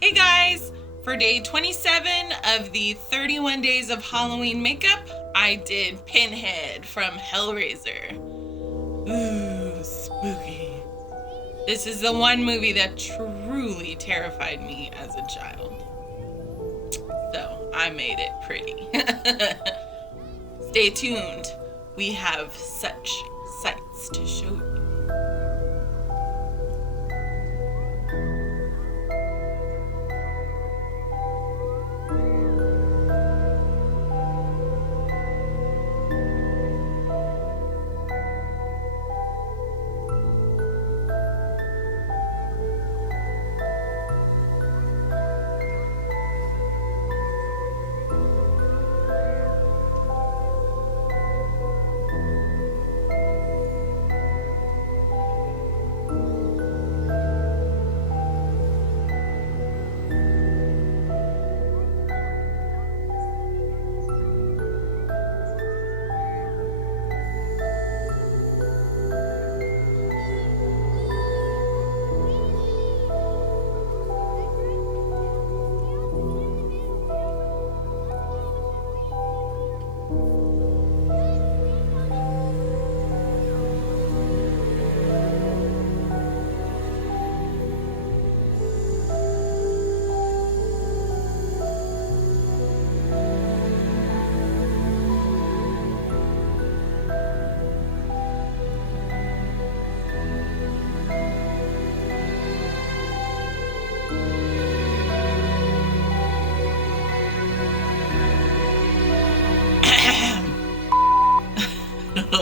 Hey guys! For day 27 of the 31 days of Halloween makeup, I did Pinhead from Hellraiser. Ooh, spooky. This is the one movie that truly terrified me as a child. So I made it pretty. Stay tuned. We have such sights to show you.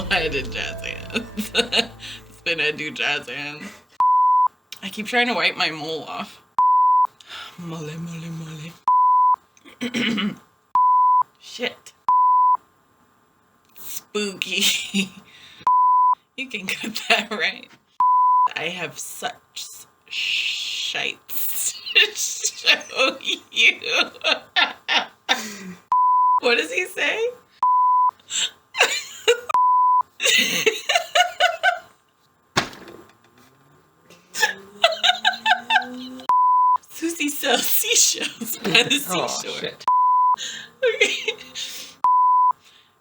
I did jazz hands. Spin I do jazz hands. I keep trying to wipe my mole off. Mole. Shit. Spooky. You can cut that, right? I have such shites to show you. What does he say? Susie sells seashells by the seashore. Oh, shit. Okay.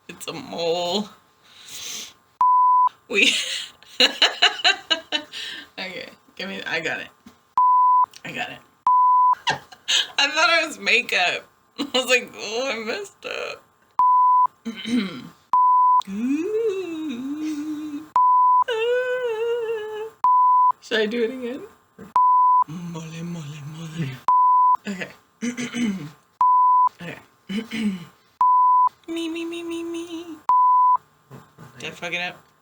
It's a mole. Okay, give me. I got it. I thought it was makeup. I was like, oh, I messed up. Ooh. Should I do it again? Mole. Okay. Okay. Me. Did I fuck it up?